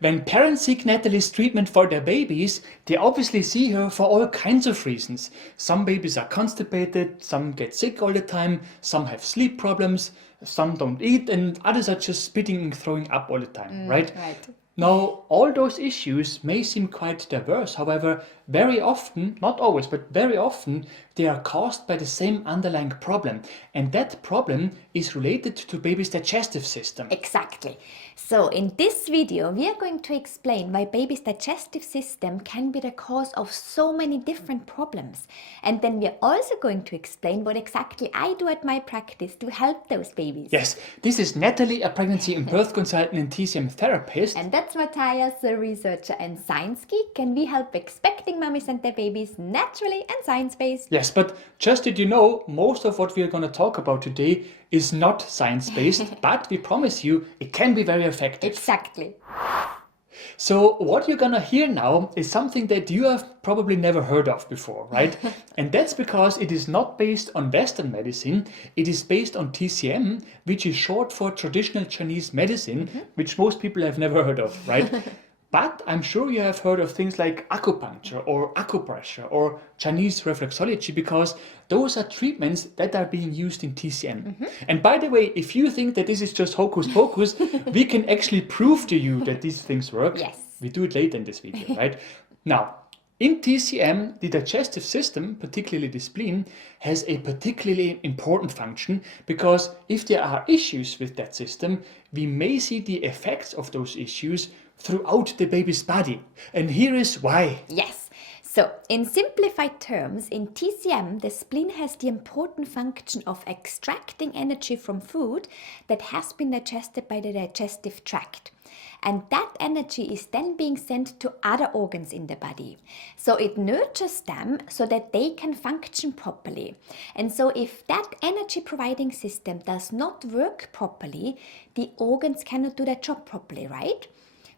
When parents seek Nathalie's treatment for their babies, they obviously see her for all kinds of reasons. Some babies are constipated, some get sick all the time, some have sleep problems, some don't eat, and others are just spitting and throwing up all the time, right? Right. Now, all those issues may seem quite diverse. However, very often, not always, but very often, they are caused by the same underlying problem. And that problem is related to baby's digestive system. Exactly. So in this video, we are going to explain why baby's digestive system can be the cause of so many different problems. And then we are also going to explain what exactly I do at my practice to help those babies. Yes, this is Nathalie, a pregnancy and birth consultant and TCM therapist. And that's Mathias, a researcher and science geek, and we help expecting mummies and their babies naturally and science-based. Yes, but just that you know, most of what we are going to talk about today is not science-based, but we promise you it can be very effective. Exactly. So what you're gonna hear now is something that you have probably never heard of before, right? And that's because it is not based on Western medicine, it is based on TCM, which is short for traditional Chinese medicine, which most people have never heard of, right? But I'm sure you have heard of things like acupuncture or acupressure or Chinese reflexology, because those are treatments that are being used in TCM. And by the way, if you think that this is just hocus pocus, we can actually prove to you that these things work. Yes. We do it later in this video, right? Now, in TCM, the digestive system, particularly the spleen, has a particularly important function, because if there are issues with that system, we may see the effects of those issues throughout the baby's body. And here is why. Yes. So, in simplified terms, in TCM, the spleen has the important function of extracting energy from food that has been digested by the digestive tract. And that energy is then being sent to other organs in the body. So it nurtures them so that they can function properly. And so if that energy providing system does not work properly, the organs cannot do their job properly, right?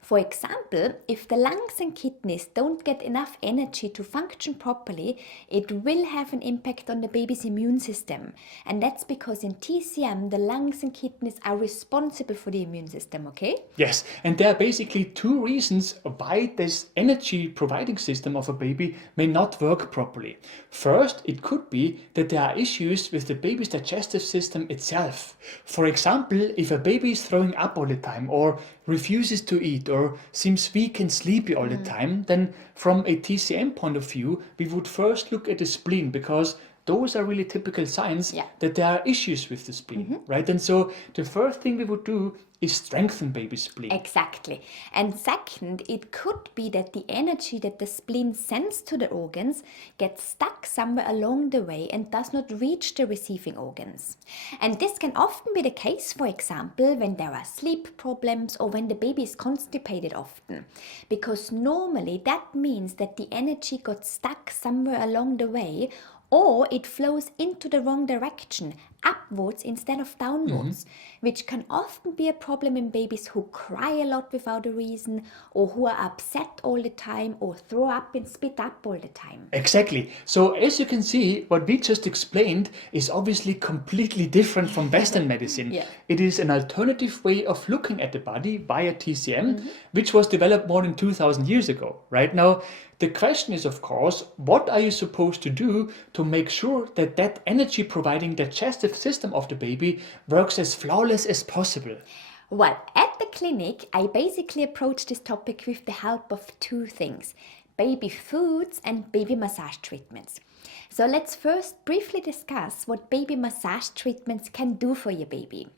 For example, if the lungs and kidneys don't get enough energy to function properly, it will have an impact on the baby's immune system. And that's because in TCM, the lungs and kidneys are responsible for the immune system, okay? Yes, and there are basically two reasons why this energy providing system of a baby may not work properly. First, it could be that there are issues with the baby's digestive system itself. For example, if a baby is throwing up all the time or refuses to eat or seems weak and sleepy all the time, then from a TCM point of view, we would first look at the spleen, because those are really typical signs that there are issues with the spleen, right? And so the first thing we would do is strengthen baby's spleen. Exactly. And second, it could be that the energy that the spleen sends to the organs gets stuck somewhere along the way and does not reach the receiving organs. And this can often be the case, for example, when there are sleep problems or when the baby is constipated often. Because normally that means that the energy got stuck somewhere along the way, or it flows into the wrong direction, upwards instead of downwards, which can often be a problem in babies who cry a lot without a reason, or who are upset all the time, or throw up and spit up all the time. Exactly. So as you can see, what we just explained is obviously completely different from Western medicine. It is an alternative way of looking at the body via TCM, which was developed more than 2,000 years ago. Right now, the question is, of course, what are you supposed to do to make sure that that energy providing digestive system of the baby works as flawless as possible? Well, at the clinic, I basically approach this topic with the help of two things: baby foods and baby massage treatments. So let's first briefly discuss what baby massage treatments can do for your baby.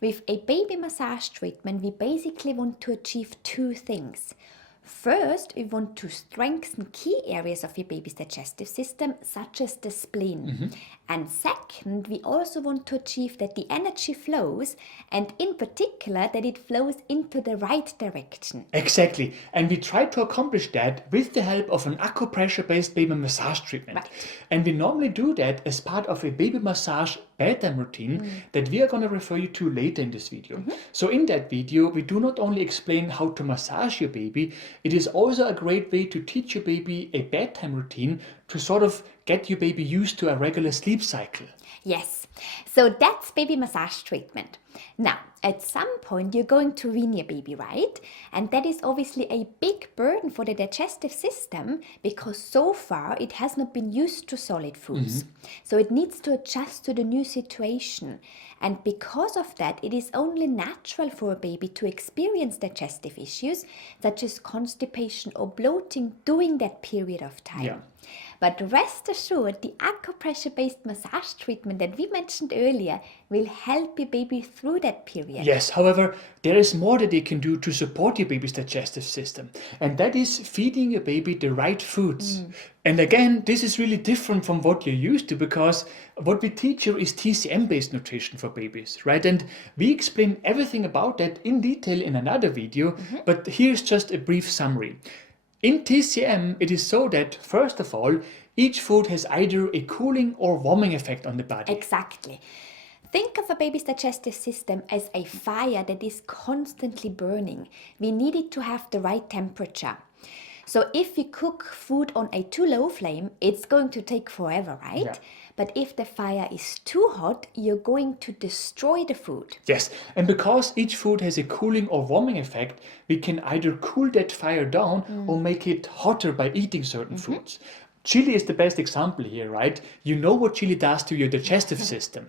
With a baby massage treatment, we basically want to achieve two things. First, we want to strengthen key areas of your baby's digestive system, such as the spleen. And second, we also want to achieve that the energy flows, and in particular, that it flows into the right direction. Exactly. And we try to accomplish that with the help of an acupressure-based baby massage treatment. Right. And we normally do that as part of a baby massage bedtime routine that we are going to refer you to later in this video. So in that video, we do not only explain how to massage your baby, it is also a great way to teach your baby a bedtime routine to sort of get your baby used to a regular sleep cycle. Yes, so that's baby massage treatment. Now, at some point, you're going to wean your baby, right? And that is obviously a big burden for the digestive system because so far it has not been used to solid foods. So it needs to adjust to the new situation. And because of that, it is only natural for a baby to experience digestive issues such as constipation or bloating during that period of time. Yeah. But rest assured, the acupressure-based massage treatment that we mentioned earlier will help your baby through that period. Yes, however, there is more that you can do to support your baby's digestive system, and that is feeding your baby the right foods. And again, this is really different from what you're used to because what we teach you is TCM-based nutrition for babies, right? And we explain everything about that in detail in another video, but here's just a brief summary. In TCM, it is so that, first of all, each food has either a cooling or warming effect on the body. Exactly. Think of a baby's digestive system as a fire that is constantly burning. We need it to have the right temperature. So if you cook food on a too low flame, it's going to take forever, right? Yeah. But if the fire is too hot, you're going to destroy the food. Yes, and because each food has a cooling or warming effect, we can either cool that fire down or make it hotter by eating certain foods. Chili is the best example here, right? You know what chili does to your digestive system.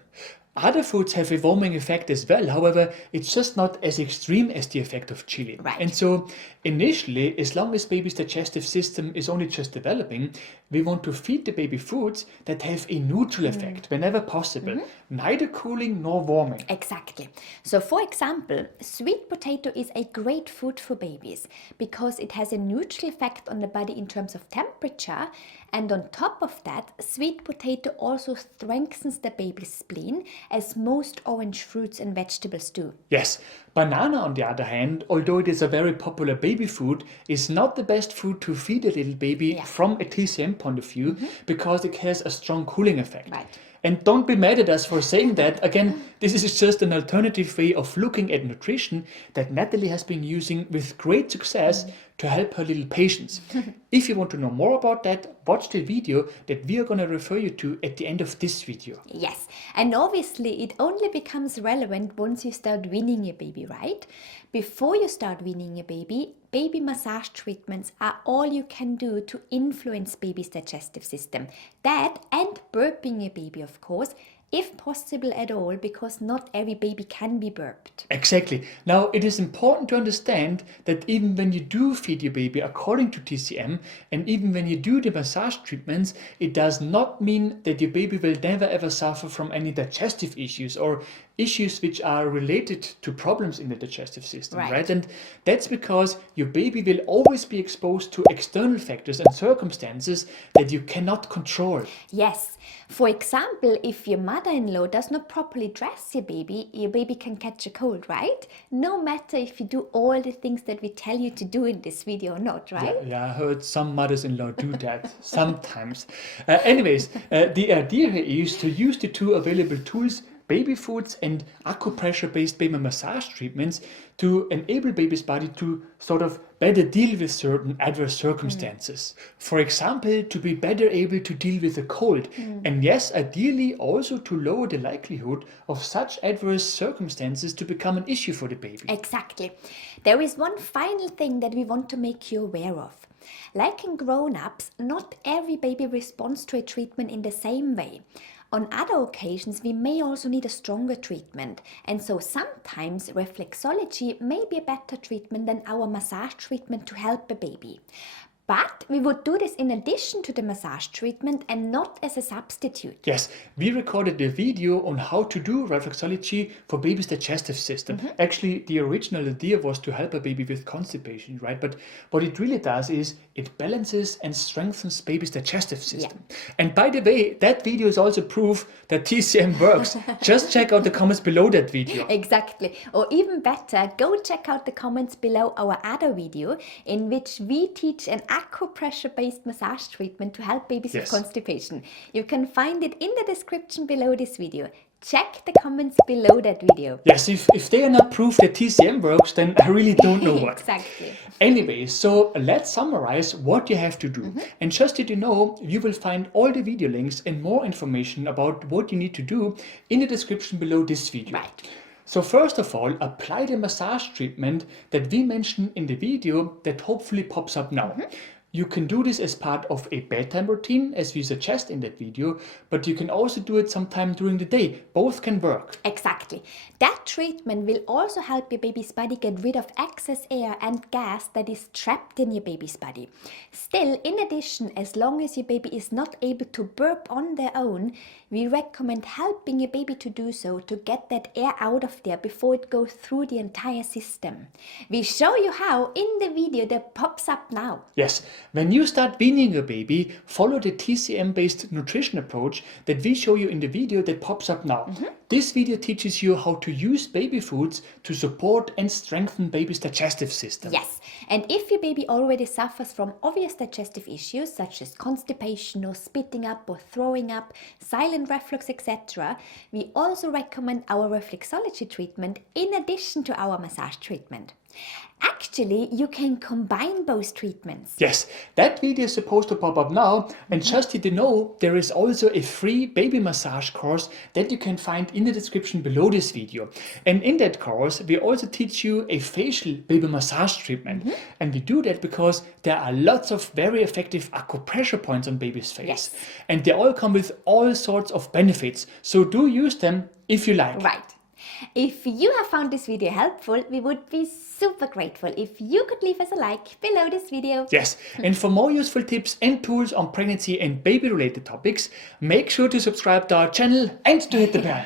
Other foods have a warming effect as well, however, it's just not as extreme as the effect of chili. Right. And so, initially, as long as baby's digestive system is only just developing, we want to feed the baby foods that have a neutral effect whenever possible, neither cooling nor warming. Exactly. So for example, sweet potato is a great food for babies because it has a neutral effect on the body in terms of temperature, and on top of that, sweet potato also strengthens the baby's spleen as most orange fruits and vegetables do. Yes, banana on the other hand, although it is a very popular baby food, is not the best food to feed a little baby from a TCM point of view because it has a strong cooling effect. Right. And don't be mad at us for saying that. Again, this is just an alternative way of looking at nutrition that Nathalie has been using with great success to help her little patients. If you want to know more about that, watch the video that we are going to refer you to at the end of this video. Yes, and obviously it only becomes relevant once you start weaning your baby, right? Before you start weaning your baby, baby massage treatments are all you can do to influence baby's digestive system. That and burping your baby, of course, if possible at all, because not every baby can be burped. Exactly. Now, it is important to understand that even when you do feed your baby according to TCM, and even when you do the massage treatments, it does not mean that your baby will never ever suffer from any digestive issues or issues which are related to problems in the digestive system, right? And that's because your baby will always be exposed to external factors and circumstances that you cannot control. Yes. For example, if your mother-in-law does not properly dress your baby can catch a cold, right? No matter if you do all the things that we tell you to do in this video or not, right? Yeah, I heard some mothers-in-law do that sometimes. Anyways, the idea here is to use the two available tools, baby foods and acupressure-based baby massage treatments, to enable baby's body to sort of better deal with certain adverse circumstances. For example, to be better able to deal with a cold. And yes, ideally also to lower the likelihood of such adverse circumstances to become an issue for the baby. Exactly. There is one final thing that we want to make you aware of. Like in grown-ups, not every baby responds to a treatment in the same way. On other occasions, we may also need a stronger treatment, and so sometimes reflexology may be a better treatment than our massage treatment to help a baby. But we would do this in addition to the massage treatment and not as a substitute. Yes, we recorded a video on how to do reflexology for baby's digestive system. Actually, the original idea was to help a baby with constipation, right? But what it really does is it balances and strengthens baby's digestive system. And by the way, that video is also proof that TCM works. Just check out the comments below that video. Exactly. Or even better, go check out the comments below our other video in which we teach an acupressure-based massage treatment to help babies with constipation. You can find it in the description below this video. Check the comments below that video. Yes, if they are not proof that TCM works, then I really don't know what. Exactly. Anyway, so let's summarize what you have to do. And just so you know, you will find all the video links and more information about what you need to do in the description below this video. Right. So first of all, apply the massage treatment that we mentioned in the video that hopefully pops up now. You can do this as part of a bedtime routine, as we suggest in that video, but you can also do it sometime during the day. Both can work. Exactly. That treatment will also help your baby's body get rid of excess air and gas that is trapped in your baby's body. Still, in addition, as long as your baby is not able to burp on their own, we recommend helping your baby to do so to get that air out of there before it goes through the entire system. We show you how in the video that pops up now. Yes, when you start weaning your baby, follow the TCM-based nutrition approach that we show you in the video that pops up now. This video teaches you how to use baby foods to support and strengthen baby's digestive system. Yes, and if your baby already suffers from obvious digestive issues such as constipation or spitting up or throwing up, silent reflux, etc., we also recommend our reflexology treatment in addition to our massage treatment. Actually, you can combine both treatments. Yes, that video is supposed to pop up now, and just to know, there is also a free baby massage course that you can find in the description below this video. And in that course, we also teach you a facial baby massage treatment. And we do that because there are lots of very effective acupressure points on baby's face. Yes. And they all come with all sorts of benefits. So do use them if you like. Right. If you have found this video helpful, we would be super grateful if you could leave us a like below this video. Yes, and for more useful tips and tools on pregnancy and baby related topics, make sure to subscribe to our channel and to hit the bell.